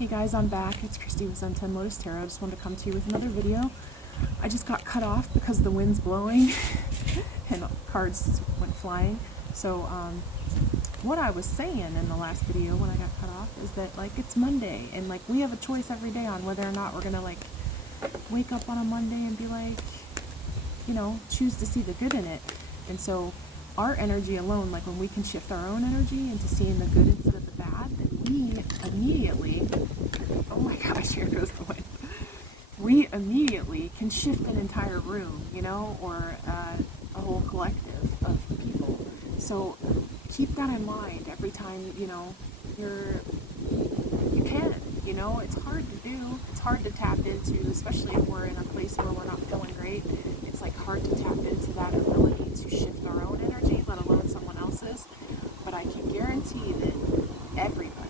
Hey guys, I'm back. It's Christy with Zen 10 Lotus Tarot. I just wanted to come to you with another video. I just got cut off because the wind's blowing and cards went flying. So what I was saying in the last video when I got cut off is that like it's Monday and like we have a choice every day on whether or not we're gonna like wake up on a Monday and be like, you know, choose to see the good in it. And so our energy alone, like when we can shift our own energy into seeing the good instead of the bad, then we immediately, oh my gosh, here goes the wind. We immediately can shift an entire room, you know, or a whole collective of people. So keep that in mind every time, you know, you can, you know, it's hard to do. It's hard to tap into, especially if we're in a place where we're not feeling great. It's like hard to tap into that ability to shift our own energy, let alone someone else's. But I can guarantee that everybody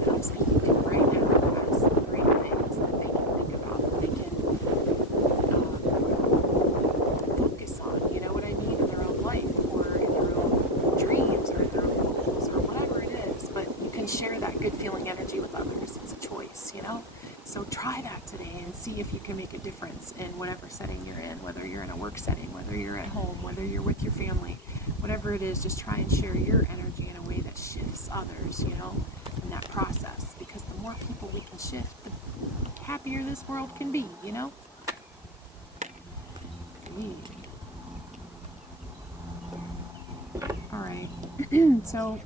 that I'm speaking to right now has great things that they can think about, that they can focus on, you know what I mean, in their own life or in their own dreams or in their own goals or whatever it is. But you can share that good feeling energy with others. It's a choice, you know? So try that today and see if you can make a difference in whatever setting you're in, whether you're in a work setting, whether you're at home, whether you're with your family, whatever it is, just try and share your energy in a way that shifts others, you know, in that process. Because the more people we can shift, the happier this world can be, you know? Alright, so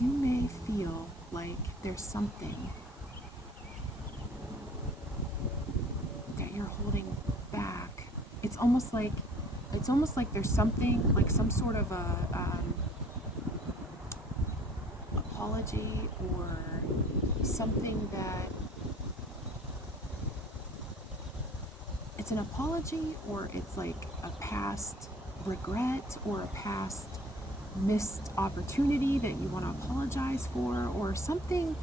you may feel like there's something that you're holding back. It's almost like there's something, like some sort of a apology or something that it's an apology, or it's like a past regret or a past missed opportunity that you want to apologize for, or something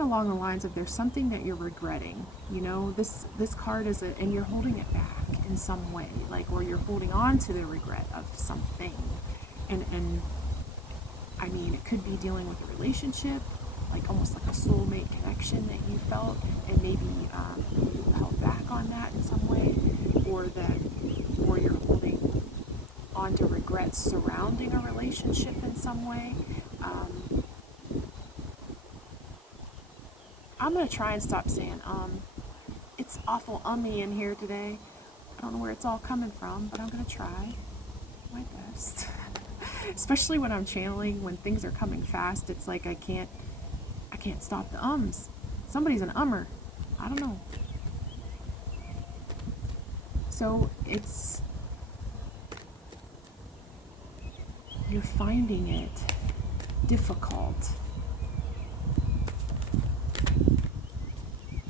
along the lines of there's something that you're regretting, you know. This card is and you're holding it back in some way, like, or you're holding on to the regret of something, and I mean, it could be dealing with a relationship, like almost like a soulmate connection that you felt, and maybe you held back on that in some way, or you're holding on to regrets surrounding a relationship in some way. I'm going to try and stop saying it's awful ummy in here today. I don't know where it's all coming from, but I'm going to try my best. Especially when I'm channeling, when things are coming fast, it's like I can't stop the ums. Somebody's an ummer. I don't know. So you're finding it difficult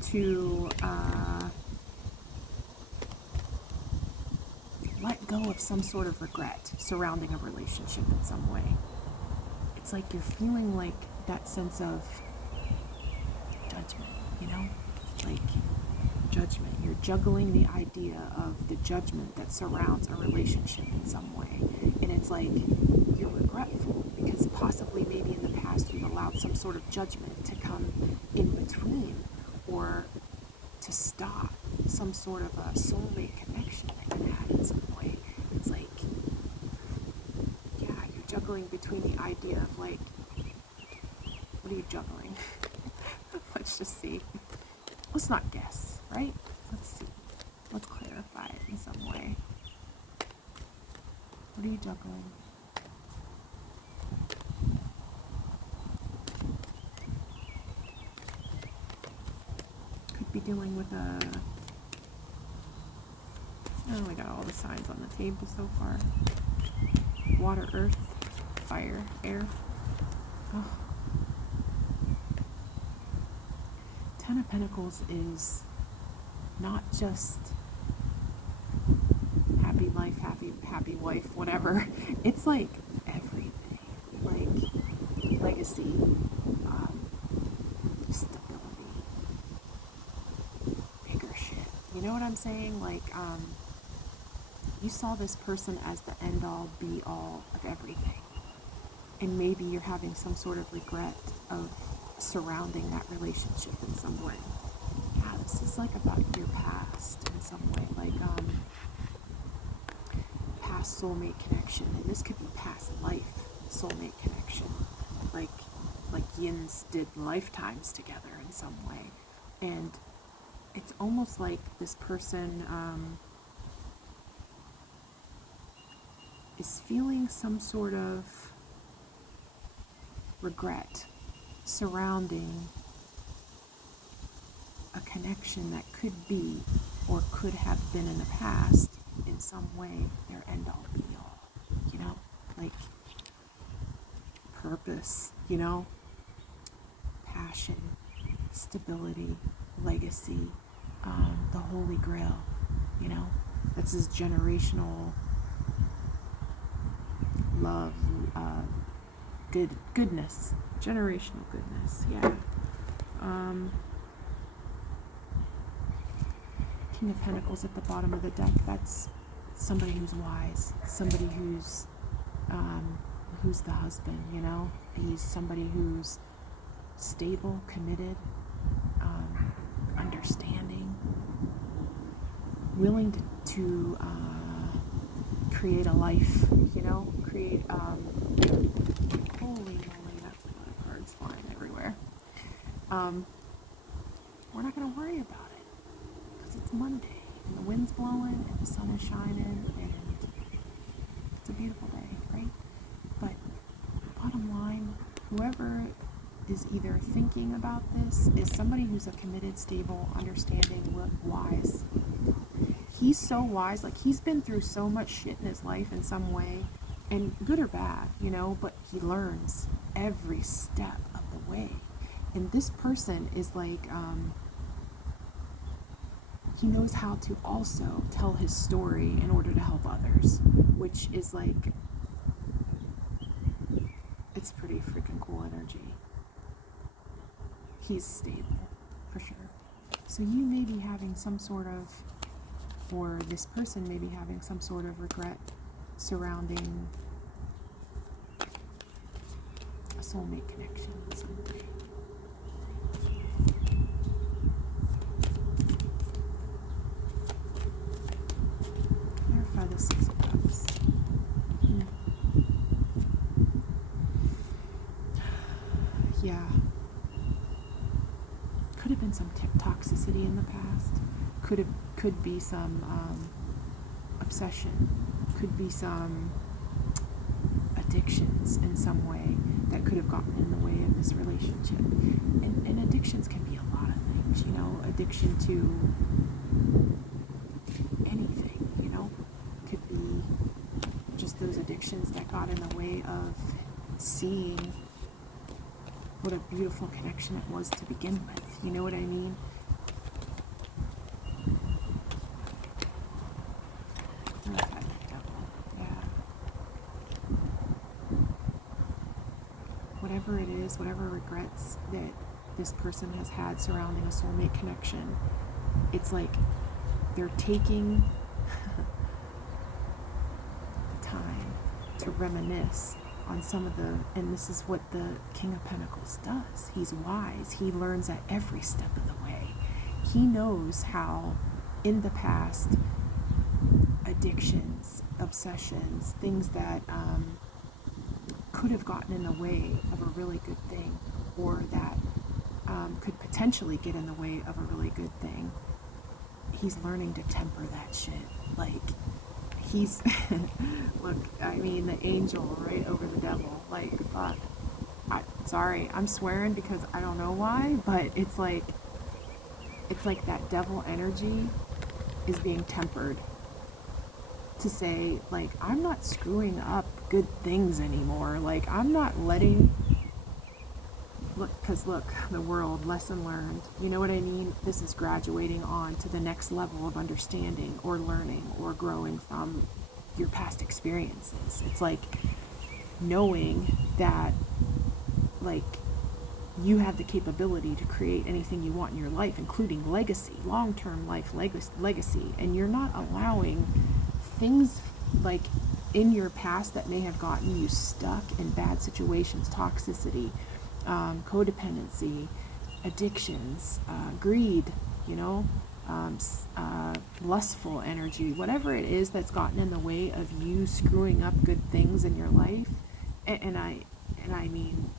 to let go of some sort of regret surrounding a relationship in some way. It's like you're feeling like that sense of judgment, you know? Like judgment. You're juggling the idea of the judgment that surrounds a relationship in some way. And it's like you're regretful because possibly maybe in the past you've allowed some sort of judgment to come in between or to stop some sort of a soulmate connection that you had in some way. It's like, yeah, you're juggling between the idea of like, what are you juggling? Let's just see. Let's not guess, right? Let's see. Let's clarify it in some way. What are you juggling? Could be dealing with oh, we got all the signs on the table so far. Water, earth, fire, air. Oh. Ten of Pentacles is not just happy life, happy wife, whatever. It's like everything, like legacy, stability, bigger shit. You know what I'm saying? Like, you saw this person as the end all, be all of everything. And maybe you're having some sort of regret of surrounding that relationship in some way. Yeah, this is like about your past in some way, like past soulmate connection, and this could be past life soulmate connection, like yins did lifetimes together in some way. And it's almost like this person is feeling some sort of regret surrounding a connection that could be or could have been in the past in some way their end all be all, you know, like purpose, you know, passion, stability, legacy, the holy grail, you know, that's his generational love, goodness, generational goodness, yeah. King of Pentacles at the bottom of the deck, that's somebody who's wise, somebody who's the husband, you know, he's somebody who's stable, committed, understanding, willing to create a life, you know, create, holy moly, that's a lot of cards flying everywhere. We're not going to worry about it, because it's Monday, and the wind's blowing, and the sun is shining, and it's a beautiful day, right? But bottom line, whoever is either thinking about this is somebody who's a committed, stable, understanding, wise. He's so wise, like he's been through so much shit in his life in some way, and good or bad, you know, but he learns every step of the way. And this person is like, he knows how to also tell his story in order to help others, which is like, it's pretty freaking cool energy. He's stable, for sure. So you may be having some sort of, or this person may be having some sort of regret surrounding a soulmate connection in some way. Clarify the Six of Cups. Yeah. Could have been some toxicity in the past. Could be some obsession. Could be some addictions in some way that could have gotten in the way of this relationship. And addictions can be a lot of things, you know. Addiction to anything, you know. Could be just those addictions that got in the way of seeing what a beautiful connection it was to begin with. You know what I mean? Whatever it is, whatever regrets that this person has had surrounding a soulmate connection, it's like they're taking the time to reminisce on some of the, and this is what the King of Pentacles does. He's wise. He learns at every step of the way. He knows how in the past addictions, obsessions, things that could have gotten in the way of a really good thing, or that could potentially get in the way of a really good thing. He's learning to temper that shit. Like, he's, look, I mean, the angel right over the devil. Like, fuck. Sorry, I'm swearing because I don't know why, but it's like that devil energy is being tempered to say, like, I'm not screwing up good things anymore. Like, I'm not letting, look, because look, the world, lesson learned. You know what I mean? This is graduating on to the next level of understanding or learning or growing from your past experiences. It's like knowing that, like, you have the capability to create anything you want in your life, including legacy, long-term life legacy, and you're not allowing things like in your past that may have gotten you stuck in bad situations, toxicity, codependency, addictions, greed, you know, lustful energy, whatever it is that's gotten in the way of you screwing up good things in your life. And I mean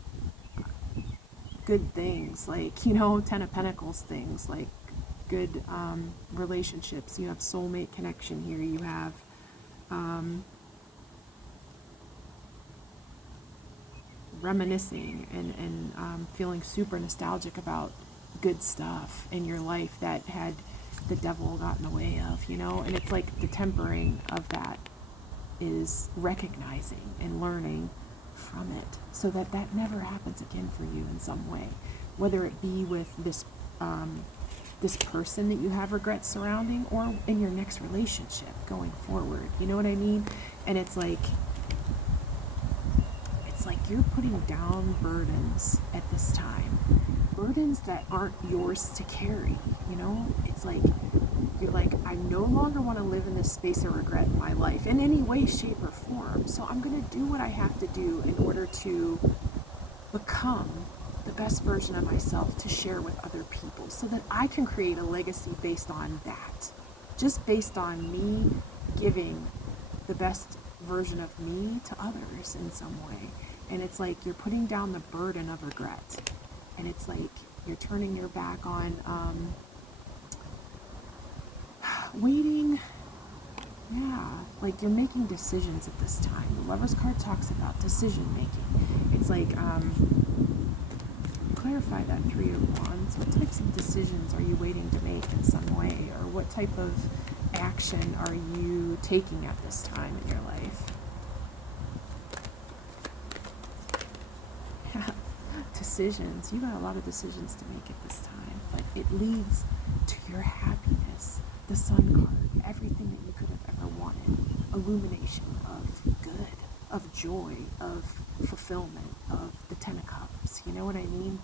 good things, like, you know, Ten of Pentacles things, like good relationships. You have soulmate connection here. You have reminiscing and feeling super nostalgic about good stuff in your life that had the devil got in the way of, you know. And it's like the tempering of that is recognizing and learning from it, so that that never happens again for you in some way, whether it be with this this person that you have regrets surrounding, or in your next relationship going forward. You know what I mean? And it's like you're putting down burdens at this time, burdens that aren't yours to carry. You know, it's like you're like, I no longer want to live in this space of regret in my life in any way, shape, or form. So I'm going to do what I have to do in order to become the best version of myself to share with other people, so that I can create a legacy based on that. Just based on me giving the best version of me to others in some way. And it's like you're putting down the burden of regret. And it's like you're turning your back on waiting. Yeah, like you're making decisions at this time. The Lover's card talks about decision making. It's like, clarify that Three of Wands. What types of decisions are you waiting to make in some way? Or what type of action are you taking at this time in your life? Yeah, decisions. You got a lot of decisions to make at this time, but it leads to your happiness. The Sun card, everything that you could have ever wanted. Illumination of good, of joy, of fulfillment, of the Ten of Cups. You know what I mean?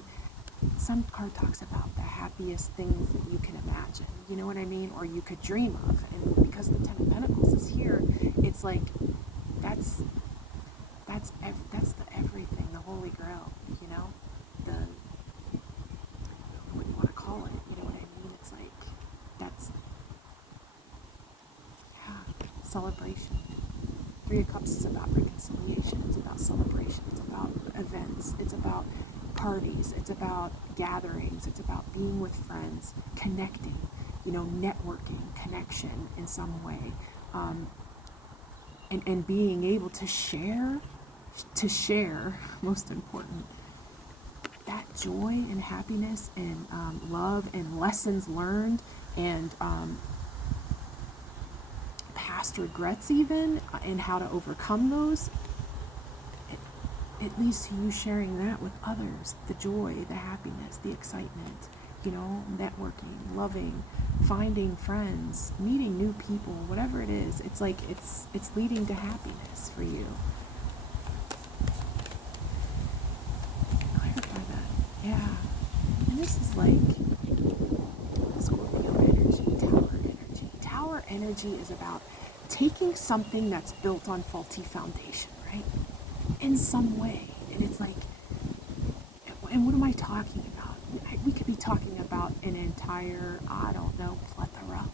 Sun card talks about the happiest things that you can imagine. You know what I mean? Or you could dream of. And because the Ten of Pentacles is here, it's like that's the everything, the Holy Grail. You know, the what you want to call it. You know what I mean? It's like that's. Celebration. Three of Cups is about reconciliation. It's about celebration. It's about events. It's about parties. It's about gatherings. It's about being with friends, connecting, you know, networking, connection in some way, and being able to share, most important, that joy and happiness and love and lessons learned and past regrets even, and how to overcome those. It leads to you sharing that with others, the joy, the happiness, the excitement, you know, networking, loving, finding friends, meeting new people, whatever it is. It's like it's leading to happiness for you. Clarify that. Yeah. And this is like Scorpio energy, Tower energy. Tower energy is about taking something that's built on faulty foundation, right? In some way. And it's like, and what am I talking about? We could be talking about an entire, I don't know, plethora.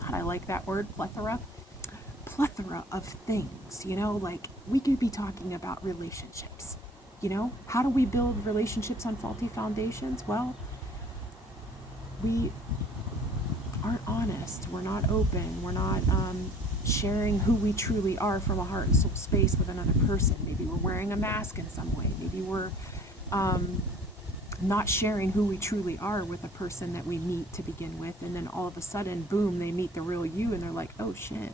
God, I like that word, plethora. Plethora of things, you know, like we could be talking about relationships. You know, how do we build relationships on faulty foundations? Well, we aren't honest. We're not open. We're not sharing who we truly are from a heart and soul space with another person. Maybe we're wearing a mask in some way. Maybe we're not sharing who we truly are with a person that we meet to begin with, and then all of a sudden, boom, they meet the real you, and they're like, oh shit,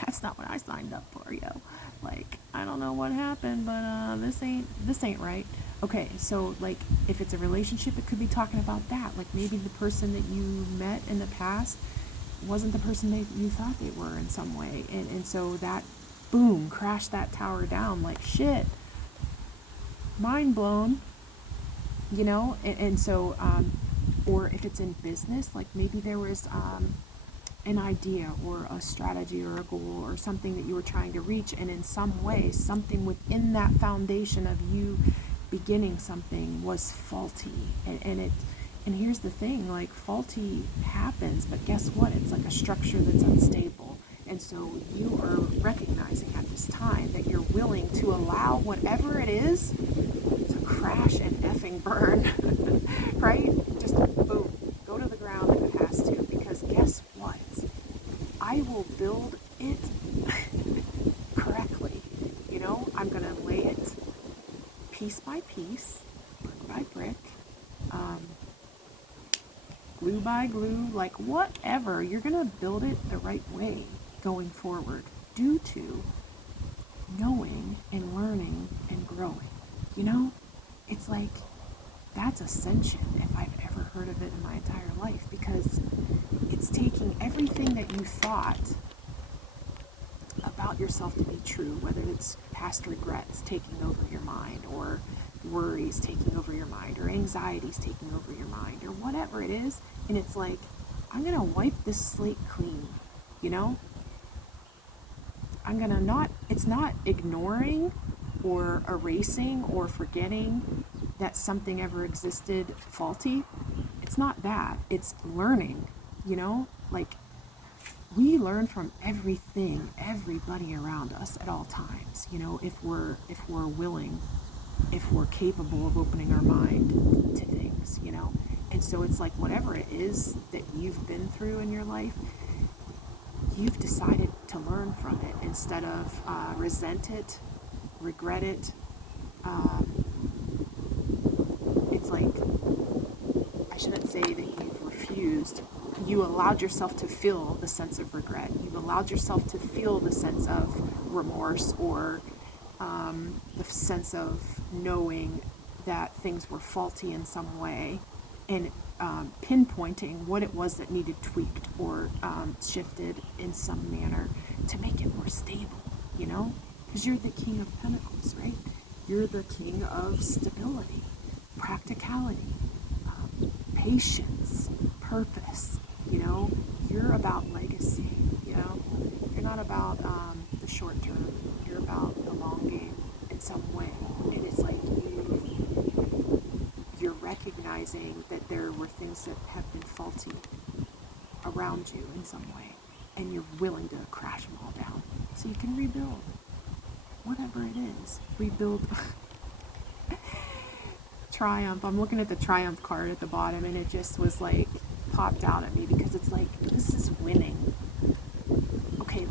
that's not what I signed up for, yo. Like, I don't know what happened, but this ain't right. Okay, so like if it's a relationship, it could be talking about that. Like maybe the person that you met in the past wasn't the person that you thought they were in some way, and so that, boom, crashed that tower down. Like shit, mind blown, you know. And so or if it's in business, like maybe there was an idea or a strategy or a goal or something that you were trying to reach, and in some way something within that foundation of you beginning something was faulty. And here's the thing, like, faulty happens, but guess what? It's like a structure that's unstable. And so you are recognizing at this time that you're willing to allow whatever it is to crash and effing burn, right? Just boom, go to the ground if it has to, because guess what? I will build it correctly. You know, I'm going to lay it piece by piece, brick by brick, glue by glue, like whatever. You're going to build it the right way going forward due to knowing and learning and growing. You know, it's like, that's ascension if I've ever heard of it in my entire life, because it's taking everything that you thought about yourself to be true, whether it's past regrets taking over your mind, or worries taking over your mind, or anxieties taking over your mind, or whatever it is, and it's like, I'm gonna wipe this slate clean, you know? I'm gonna not, it's not ignoring or erasing or forgetting that something ever existed faulty. It's not that. It's learning, you know? Like, we learn from everything, everybody around us at all times, you know, if we're willing, if we're capable of opening our mind to things, you know? And so it's like, whatever it is that you've been through in your life, you've decided to learn from it instead of resent it, regret it. It's like, I shouldn't say that you've refused. You allowed yourself to feel the sense of regret. You've allowed yourself to feel the sense of remorse, or the sense of knowing that things were faulty in some way, and pinpointing what it was that needed tweaked or shifted in some manner to make it more stable, you know? Because you're the King of Pentacles, right? You're the King of stability, practicality, patience, purpose, you know? You're about legacy, you know? You're not about the short term. You're about the long game in some way. And it's like you're recognizing that there were things that have been faulty around you in some way, and you're willing to crash them all down so you can rebuild. Whatever it is, rebuild. Triumph. I'm looking at the Triumph card at the bottom, and it just was like popped out at me, because it's like, this is winning. Okay,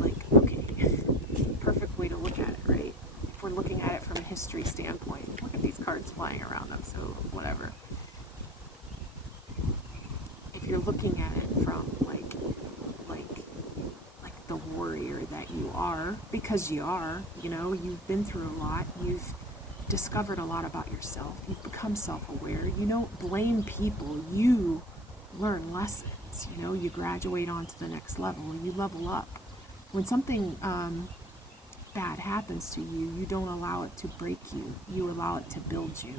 perfect way to look at it, right? If we're looking at it from a history standpoint, look at these cards flying around them, so whatever. If you're looking at it from like the warrior that you are, because you are, you know, you've been through a lot, you've discovered a lot about yourself, you've become self-aware, you don't blame people, you learn lessons, you know, you graduate on to the next level, you level up. When something bad happens to you, you don't allow it to break you, you allow it to build you.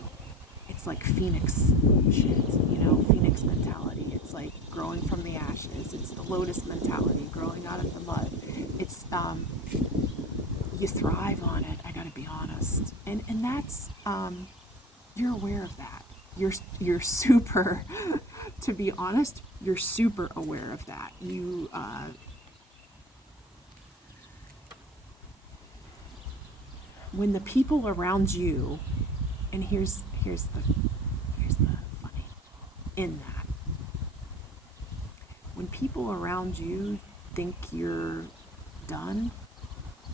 It's like Phoenix shit, you know, Phoenix mentality. It's like growing from the ashes. It's the Lotus mentality, growing out of the mud. It's, you thrive on it, I gotta be honest. And that's, you're aware of that. You're super, to be honest, you're super aware of that. You, when the people around you, and here's the funny in that, when people around you think you're done,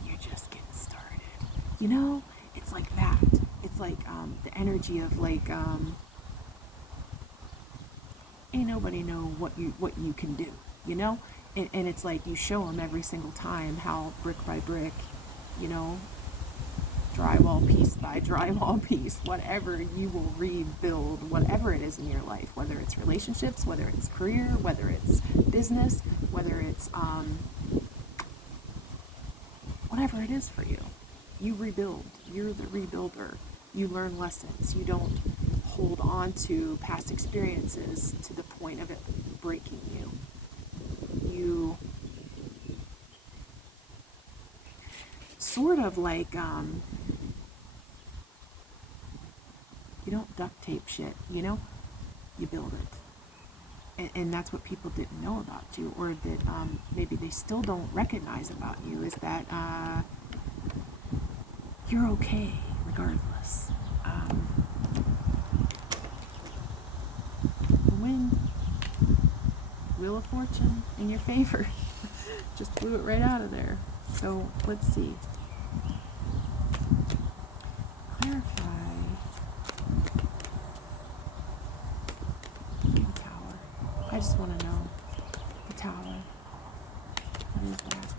you're just getting started. You know, it's like that. It's like the energy of like, ain't nobody know what you can do. You know, and it's like you show them every single time how brick by brick, you know, drywall piece by drywall piece, whatever, you will rebuild whatever it is in your life, whether it's relationships, whether it's career, whether it's business, whether it's whatever it is for you. You rebuild. You're the rebuilder. You learn lessons. You don't hold on to past experiences to the point of it breaking you. You sort of like, you don't duct tape shit, you know? You build it. And that's what people didn't know about you, or that maybe they still don't recognize about you, is that you're okay regardless. The wind, Wheel of Fortune in your favor. Just blew it right out of there. So let's see. Clarify. The Tower. I just want to know. The Tower. What is that?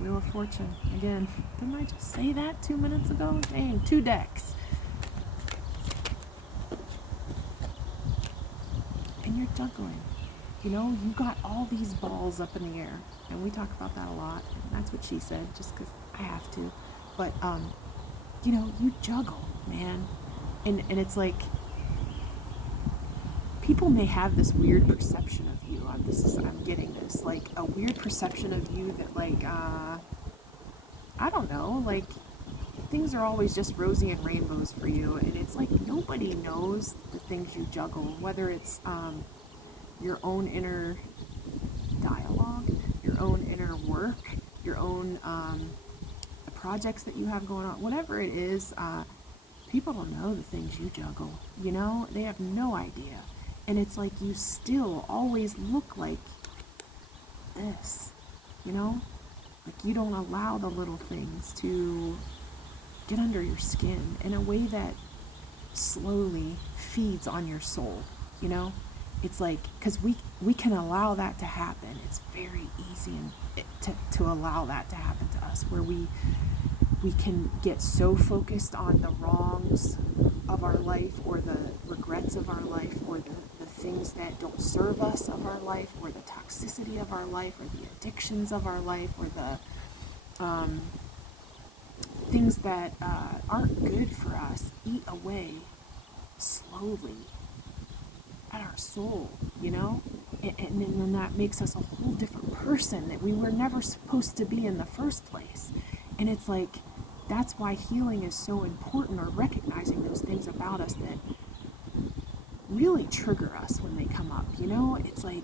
Wheel of Fortune. Again, didn't I just say that 2 minutes ago? Dang, 2 decks. And you're juggling. You know, you got all these balls up in the air. And we talk about that a lot. And that's what she said, just because I have to. But, you know, you juggle, man. And it's like, people may have this weird perception of you. I'm getting this, like, a weird perception of you that, like, I don't know, like, things are always just rosy and rainbows for you. And it's like, nobody knows the things you juggle, whether it's, your own inner dialogue, your own inner work, your own projects that you have going on, whatever it is. People don't know the things you juggle, you know? They have no idea. And it's like, you still always look like this, you know? Like, you don't allow the little things to get under your skin in a way that slowly feeds on your soul, you know? It's like, because we can allow that to happen. It's very easy to allow that to happen to us, where we can get so focused on the wrongs of our life, or the regrets of our life, or the things that don't serve us of our life, or the toxicity of our life, or the addictions of our life, or the things that aren't good for us eat away slowly at our soul, you know? And then that makes us a whole different person that we were never supposed to be in the first place. And it's like, that's why healing is so important, or recognizing those things about us that really trigger us when they come up, you know? It's like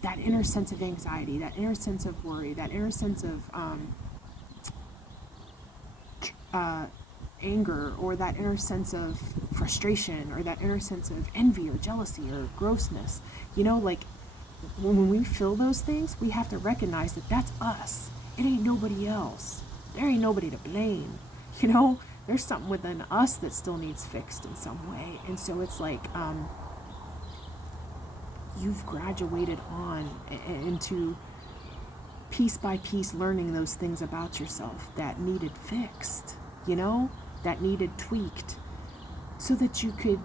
that inner sense of anxiety, that inner sense of worry, that inner sense of anger, or that inner sense of frustration, or that inner sense of envy or jealousy or grossness. You know, like, when we feel those things, we have to recognize that that's us. It ain't nobody else. There ain't nobody to blame. You know, there's something within us that still needs fixed in some way. And so it's like, you've graduated on into piece by piece learning those things about yourself that needed fixed, you know, that needed tweaked, so that you could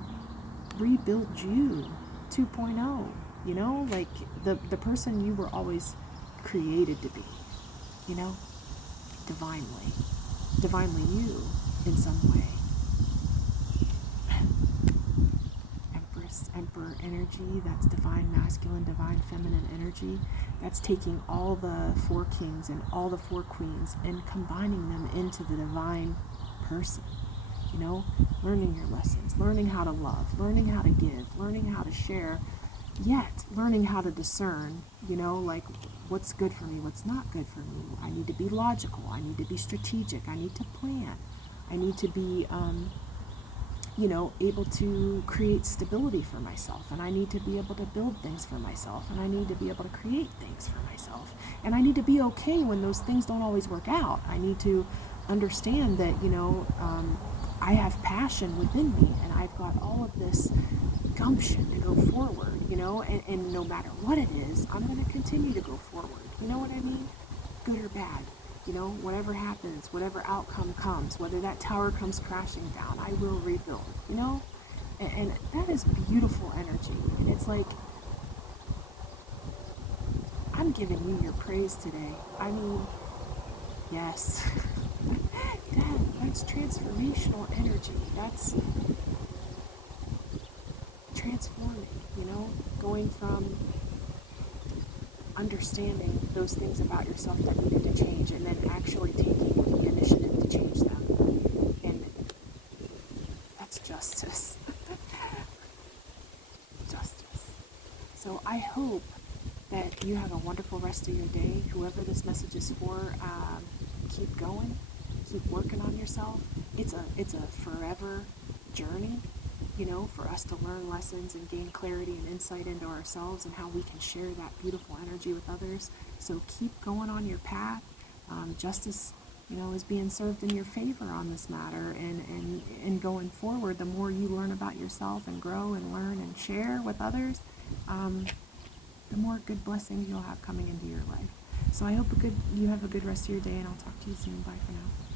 rebuild you 2.0, you know, like the person you were always created to be, you know, divinely you in some way. Emperor energy, that's divine masculine, divine feminine energy. That's taking all the 4 kings and all the 4 queens and combining them into the divine person. You know, learning your lessons, learning how to love, learning how to give, learning how to share, yet learning how to discern, you know, like, what's good for me, what's not good for me. I need to be logical, I need to be strategic, I need to plan, I need to be you know, able to create stability for myself, and I need to be able to build things for myself, and I need to be able to create things for myself, and I need to be okay when those things don't always work out. I need to understand that, you know, I have passion within me, and I've got all of this gumption to go forward, you know, and no matter what it is, I'm going to continue to go forward. You know what I mean? Good or bad. You know, whatever happens, whatever outcome comes, whether that tower comes crashing down, I will rebuild, you know? And that is beautiful energy. And it's like, I'm giving you your praise today. I mean, yes. That's transformational energy. That's transforming, you know? Going from, understanding those things about yourself that needed to change, and then actually taking the initiative to change them. And that's justice. Justice. So I hope that you have a wonderful rest of your day. Whoever this message is for, keep going, keep working on yourself. It's a forever journey, you know, for us to learn lessons and gain clarity and insight into ourselves and how we can share that beautiful energy with others. So keep going on your path. Justice, you know, is being served in your favor on this matter, and going forward, the more you learn about yourself and grow and learn and share with others, the more good blessings you'll have coming into your life. So I hope you have a good rest of your day, and I'll talk to you soon. Bye for now.